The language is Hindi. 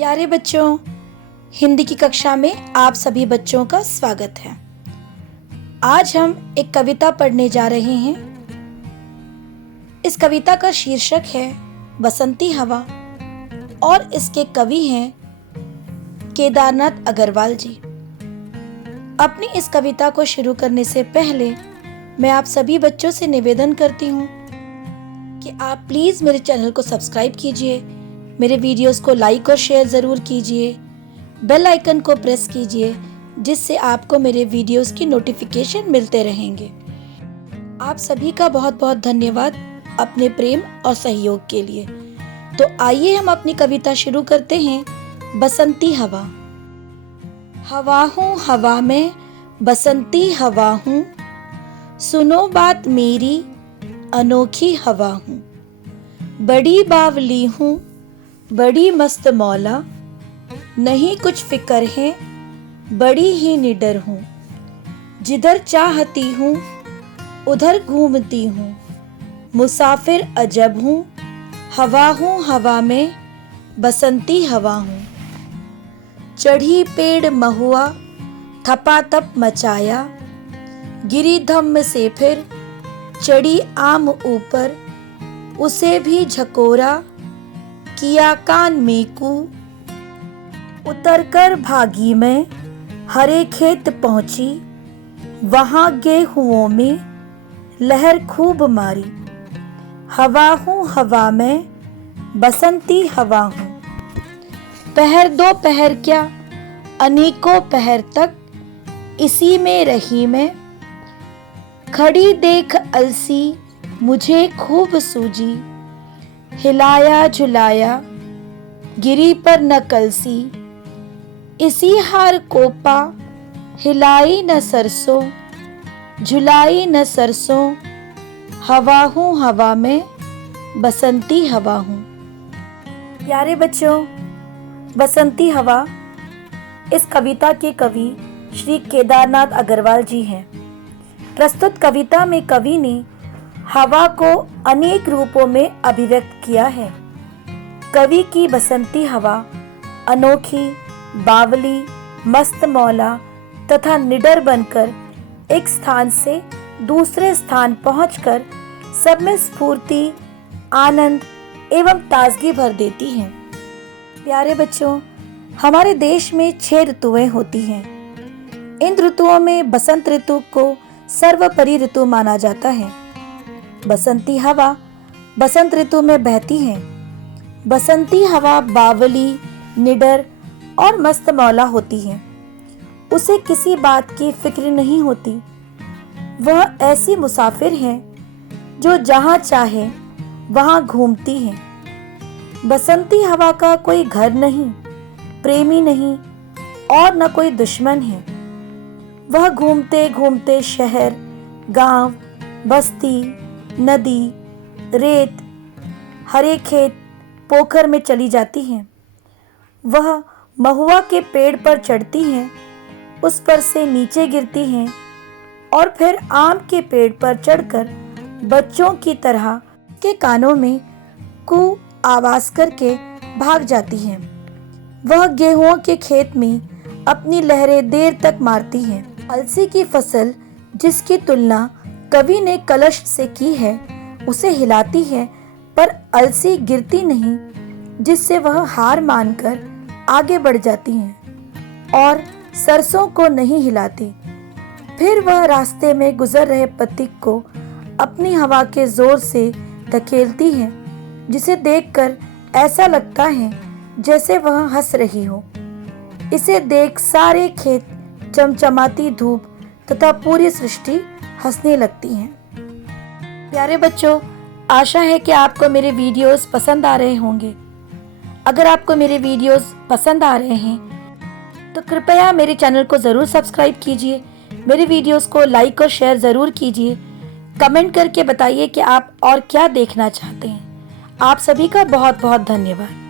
प्यारे बच्चों, हिंदी की कक्षा में आप सभी बच्चों का स्वागत है। आज हम एक कविता पढ़ने जा रहे हैं। इस कविता का शीर्षक है बसंती हवा और इसके कवि हैं केदारनाथ अग्रवाल जी। अपनी इस कविता को शुरू करने से पहले मैं आप सभी बच्चों से निवेदन करती हूँ कि आप प्लीज़ मेरे चैनल को सब्सक्राइब कीजिए, मेरे वीडियोस को लाइक और शेयर ज़रूर कीजिए, बेल आइकन को प्रेस कीजिए जिससे आपको मेरे वीडियोस की नोटिफिकेशन मिलते रहेंगे। आप सभी का बहुत बहुत धन्यवाद अपने प्रेम और सहयोग के लिए। तो आइए हम अपनी कविता शुरू करते हैं। बसंती हवा। हवा हूँ हवा में बसंती हवा हूँ, सुनो बात मेरी अनोखी हवा हूँ। बड़ी बावली हूँ बड़ी मस्त मौला, नहीं कुछ फिक्र है बड़ी ही निडर हूँ। जिधर चाहती हूँ उधर घूमती हूँ, मुसाफिर अजब हूँ। हवा हूँ हवा में बसंती हवा हूँ। चढ़ी पेड़ महुआ थपाथप मचाया, गिरी धम्म से फिर चढ़ी आम ऊपर, उसे भी झकोरा किया कान में कू। उतर कर भागी मैं हरे खेत पहुंची, वहां गेहुओं में लहर खूब मारी। हवा हूँ हवा में बसंती हवा हूँ। पहर दो पहर क्या अनेकों पहर तक इसी में रही मैं। खड़ी देख अलसी मुझे खूब सूझी, हिलाया झुलाया गिरी पर न कलसी। इसी हार कोपा हिलाई न सरसों, झुलाई न सरसों। हवा हूँ हवा में बसंती हवा हूँ। प्यारे बच्चों, बसंती हवा इस कविता के कवि श्री केदारनाथ अग्रवाल जी हैं। प्रस्तुत कविता में कवि ने हवा को अनेक रूपों में अभिव्यक्त किया है। कवि की बसंती हवा अनोखी, बावली, मस्त मौला तथा निडर बनकर एक स्थान से दूसरे स्थान पहुंचकर सब में स्फूर्ति, आनंद एवं ताजगी भर देती है। प्यारे बच्चों, हमारे देश में 6 ऋतुएं होती हैं। इन ऋतुओं में बसंत ऋतु को सर्वोपरि ऋतु माना जाता है। बसंती हवा बसंत ऋतु में बहती है। बसंती हवा बावली, निडर और मस्त मौला होती है। उसे किसी बात की फिक्र नहीं होती। वह ऐसी मुसाफिर है जो जहाँ चाहे वहाँ घूमती है। बसंती हवा का कोई घर नहीं, प्रेमी नहीं और न कोई दुश्मन है। वह घूमते घूमते शहर, गांव, बस्ती, नदी, रेत, हरे खेत, पोखर में चली जाती हैं। वह महुआ के पेड़ पर चढ़ती हैं, उस पर से नीचे गिरती हैं और फिर आम के पेड़ पर चढ़कर बच्चों की तरह के कानों में कू आवाज करके भाग जाती हैं। वह गेहूं के खेत में अपनी लहरें देर तक मारती हैं। अलसी की फसल जिसकी तुलना कवि ने कलश से की है, उसे हिलाती है पर अलसी गिरती नहीं, जिससे वह हार मानकर आगे बढ़ जाती हैं और सरसों को नहीं हिलाती। फिर वह रास्ते में गुजर रहे पथिक को अपनी हवा के जोर से धकेलती है, जिसे देखकर ऐसा लगता है जैसे वह हंस रही हो। इसे देख सारे खेत, चमचमाती धूप तथा पूरी सृष्टि हंसने लगती हैं। प्यारे बच्चों, आशा है कि आपको मेरे वीडियोस पसंद आ रहे होंगे। अगर आपको मेरे वीडियोस पसंद आ रहे हैं तो कृपया मेरे चैनल को ज़रूर सब्सक्राइब कीजिए, मेरे वीडियोस को लाइक और शेयर ज़रूर कीजिए। कमेंट करके बताइए कि आप और क्या देखना चाहते हैं। आप सभी का बहुत बहुत धन्यवाद।